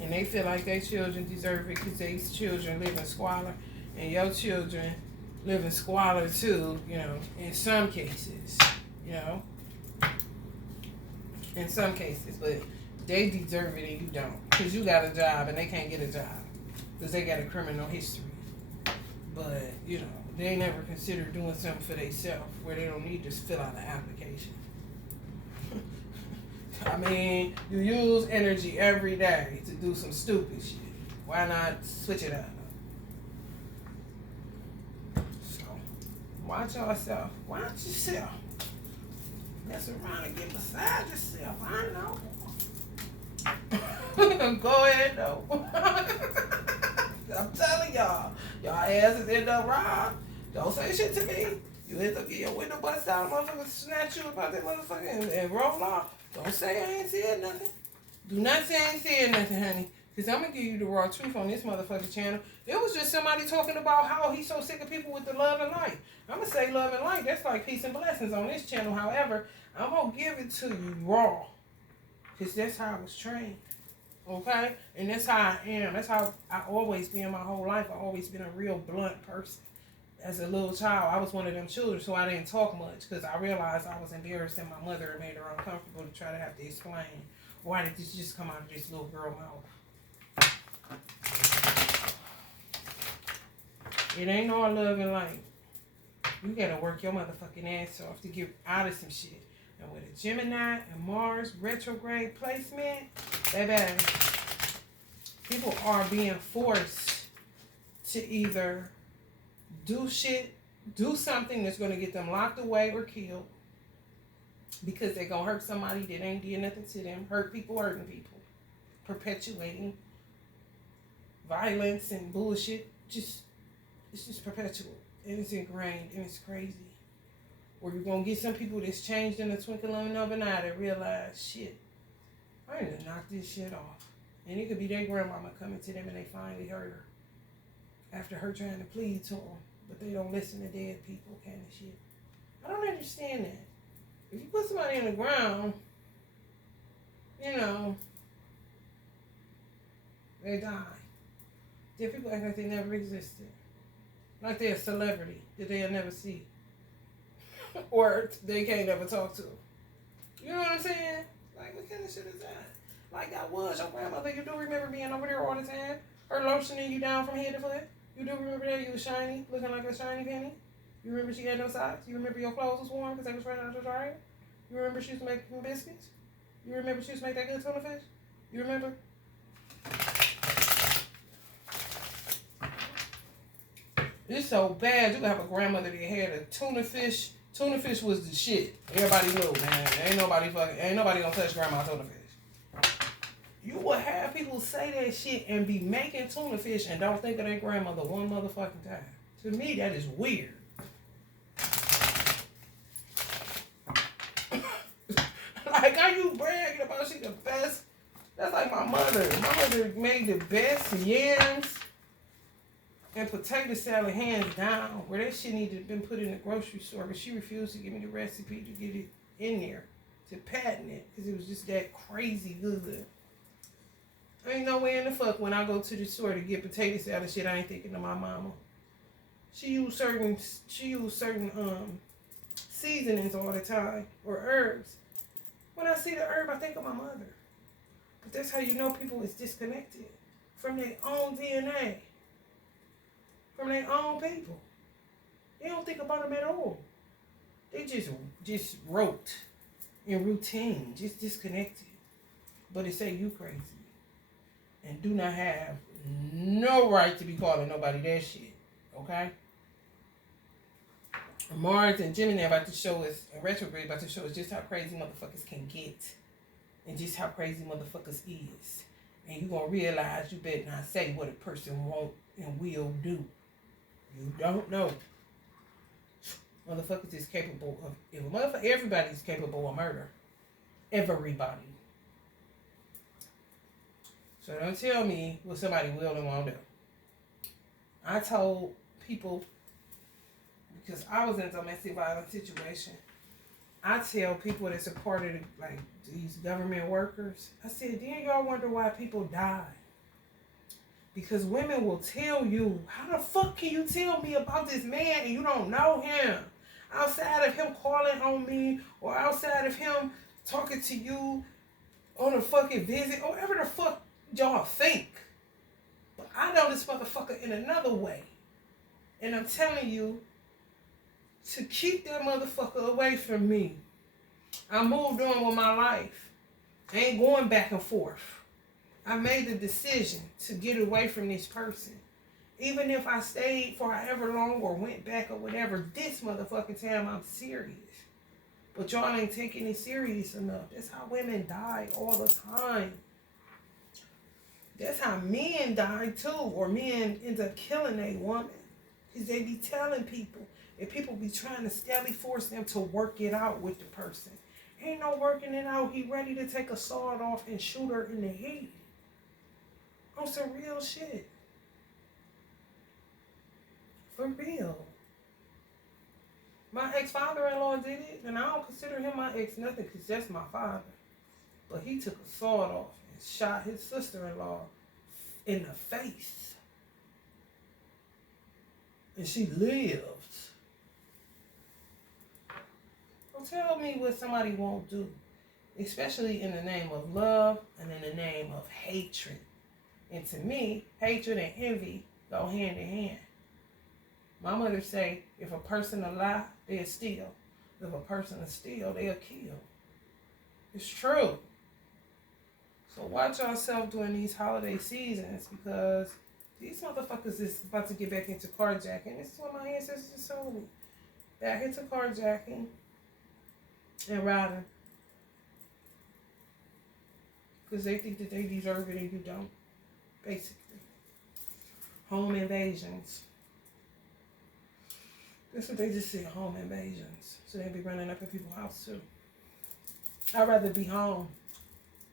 And they feel like their children deserve it because their children live in squalor. And your children live in squalor too, in some cases, in some cases. But they deserve it and you don't. Because you got a job and they can't get a job. Because they got a criminal history. But, they never consider doing something for themselves where they don't need to fill out an application. I mean, you use energy every day to do some stupid shit. Why not switch it up? Watch yourself. Watch yourself. Mess around and get beside yourself. I know. Go ahead though. I'm telling y'all. Y'all asses end up wrong. Don't say shit to me. You end up getting your window bust out, motherfucker snatch you about that motherfucker and roll off. Don't say I ain't said nothing. Do not say I ain't said nothing, honey. Because I'm going to give you the raw truth on this motherfucking channel. It was just somebody talking about how he's so sick of people with the love and light. I'm going to say love and light. That's like peace and blessings on this channel. However, I'm going to give it to you raw. Because that's how I was trained. Okay? And that's how I am. That's how I always been my whole life. I've always been a real blunt person. As a little child, I was one of them children, so I didn't talk much. Because I realized I was embarrassing my mother and made her uncomfortable to try to have to explain. Why did this just come out of this little girl mouth? It ain't no love and light. You gotta work your motherfucking ass off to get out of some shit. And with a Gemini and Mars retrograde placement, baby, people are being forced to either do something that's gonna get them locked away or killed because they're gonna hurt somebody that ain't did nothing to them. Hurt people, hurting people. Perpetuating violence and bullshit. It's just perpetual. And it's ingrained and it's crazy. Or you're gonna get some people that's changed in a twinkling of an eye that realize, shit, I need to knock this shit off. And it could be their grandmama coming to them and they finally heard her. After her trying to plead to them. But they don't listen to dead people kind of shit. I don't understand that. If you put somebody in the ground, you know, they die. Dead people act like they never existed. Like they're a celebrity that they'll never see. Or they can't ever talk to. You know what I'm saying? Like, what kind of shit is that? Like, that was your grandmother. You do remember being over there all the time? Her lotioning you down from head to foot? You do remember that? You was shiny, looking like a shiny penny? You remember she had no socks? You remember your clothes was warm because they was running out of dryer? You remember she used to make biscuits? You remember she used to make that good tuna fish? You remember? It's so bad. You could have a grandmother that had a tuna fish. Tuna fish was the shit. Everybody knew, man. Ain't nobody gonna touch grandma tuna fish. You will have people say that shit and be making tuna fish and don't think of their grandmother one motherfucking time. To me, that is weird. Like, are you bragging about she the best? That's like my mother. My mother made the best yams and potato salad hands down, where that shit needed to have been put in the grocery store, but she refused to give me the recipe to get it in there, to patent it, because it was just that crazy good. Ain't no way in the fuck when I go to the store to get potato salad shit, I ain't thinking of my mama. She used certain seasonings all the time, or herbs. When I see the herb, I think of my mother. But that's how you know people is disconnected from their own DNA. From their own people. They don't think about them at all. They just wrote in routine, just disconnected. But it say you crazy. And do not have no right to be calling nobody that shit. Okay? Mars and Gemini about to show us, and retrograde about to show us just how crazy motherfuckers can get. And just how crazy motherfuckers is. And you're going to realize you better not say what a person won't and will do. You don't know. Motherfuckers is capable of, everybody's capable of murder. Everybody. So don't tell me what somebody will and won't do. I told people, because I was in a domestic violence situation, I tell people that's a part of these government workers, I said, then y'all wonder why people die. Because women will tell you, how the fuck can you tell me about this man and you don't know him? Outside of him calling on me or outside of him talking to you on a fucking visit or whatever the fuck y'all think. But I know this motherfucker in another way. And I'm telling you to keep that motherfucker away from me. I moved on with my life. I ain't going back and forth. I made the decision to get away from this person. Even if I stayed for however long or went back or whatever, this motherfucking time I'm serious. But y'all ain't taking it serious enough. That's how women die all the time. That's how men die too, or men end up killing a woman. Because they be telling people, and people be trying to steadily force them to work it out with the person. Ain't no working it out. He ready to take a sword off and shoot her in the head. On some real shit. For real. My ex-father-in-law did it, and I don't consider him my ex nothing because that's my father. But he took a sword off and shot his sister-in-law in the face. And she lived. Don't tell me what somebody won't do. Especially in the name of love and in the name of hatred. And to me, hatred and envy go hand in hand. My mother say, if a person will lie, they'll steal. If a person will steal, they'll kill. It's true. So watch yourself during these holiday seasons because these motherfuckers is about to get back into carjacking. This is what my ancestors told me. Back into carjacking and robbing. Because they think that they deserve it and you don't. Basically. Home invasions. That's what they just said, home invasions. So they be running up in people's house too. I'd rather be home.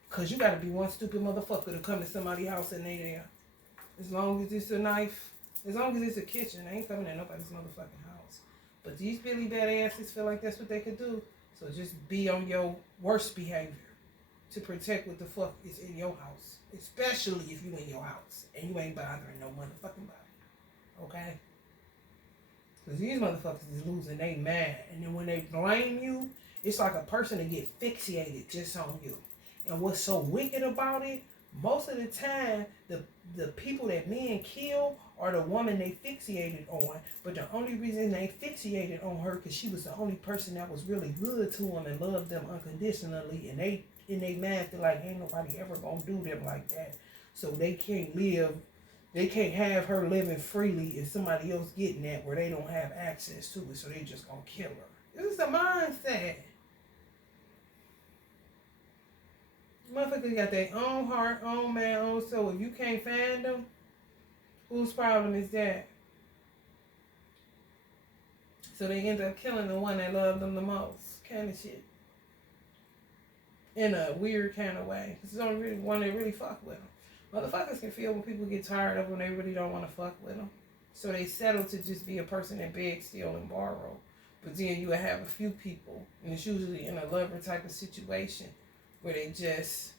Because you got to be one stupid motherfucker to come to somebody's house and they there. As long as it's a knife, as long as it's a kitchen, they ain't coming to nobody's motherfucking house. But these Billy bad asses feel like that's what they could do. So just be on your worst behavior to protect what the fuck is in your house. Especially if you in your house and you ain't bothering no motherfucking body. Okay? Because these motherfuckers is losing they mad. And then when they blame you, it's like a person to get fixated just on you. And what's so wicked about it, most of the time, the people that men kill are the woman they fixated on. But the only reason they fixated on her because she was the only person that was really good to them and loved them unconditionally. And they, in their mind, feel like ain't nobody ever gonna do them like that. So they can't live, they can't have her living freely and somebody else getting that where they don't have access to it. So they just gonna kill her. This is the mindset. Motherfuckers got their own heart, own man, own soul. If you can't find them, whose problem is that? So they end up killing the one that loved them the most. Kind of shit. In a weird kind of way. Because it's only really one that really fuck with them. Motherfuckers can feel when people get tired of them, they really don't want to fuck with them. So they settle to just be a person that begs, steal, and borrow. But then you will have a few people, and it's usually in a lover type of situation, where they just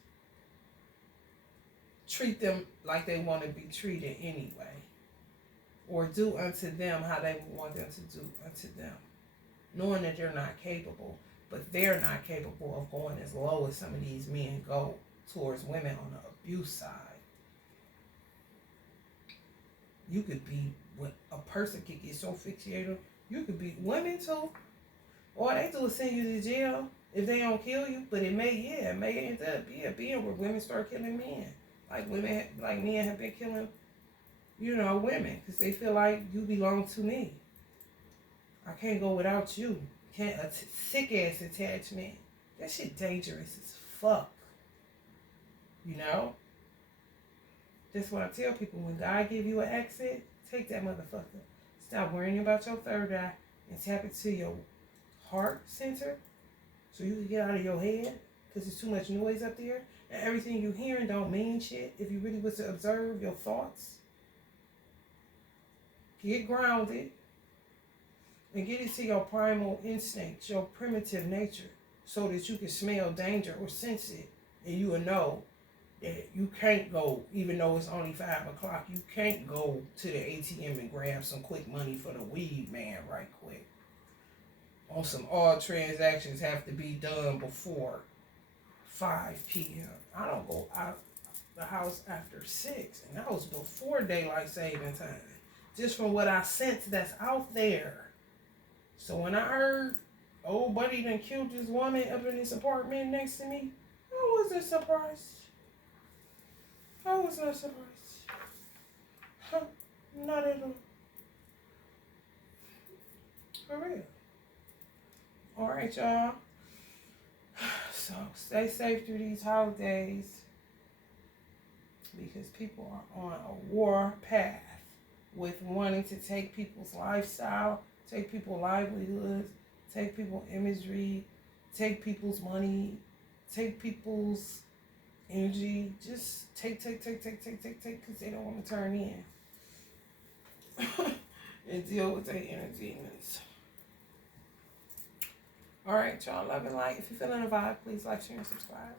treat them like they want to be treated anyway. Or do unto them how they want them to do unto them. Knowing that they're not capable, but they're not capable of going as low as some of these men go towards women on the abuse side. You could be, what a person could get so fixated, you could be women too. All they do is send you to jail if they don't kill you, but it may end up being where women start killing men. Like men have been killing, women, because they feel like you belong to me. I can't go without you. A sick ass attachment. That shit dangerous as fuck. That's what I tell people. When God give you an exit, take that motherfucker. Stop worrying about your third eye and tap it to your heart center so you can get out of your head because there's too much noise up there and everything you hearing don't mean shit if you really was to observe your thoughts. Get grounded and get into your primal instincts, your primitive nature, so that you can smell danger or sense it and you will know that you can't go, even though it's only 5 o'clock, you can't go to the ATM and grab some quick money for the weed man right quick. On some, all transactions have to be done before 5 p.m. I don't go out the house after 6, and that was before daylight saving time. Just from what I sense that's out there. So when I heard old buddy done killed this woman up in this apartment next to me, I wasn't surprised. I was not surprised. Huh. Not at all. For real. All right, y'all. So stay safe through these holidays because people are on a war path with wanting to take people's lifestyle, take people's livelihoods, take people's imagery, take people's money, take people's energy. Just take because they don't want to turn in and deal with their inner demons. All right, y'all. Love and light. If you're feeling a vibe, please like, share, and subscribe.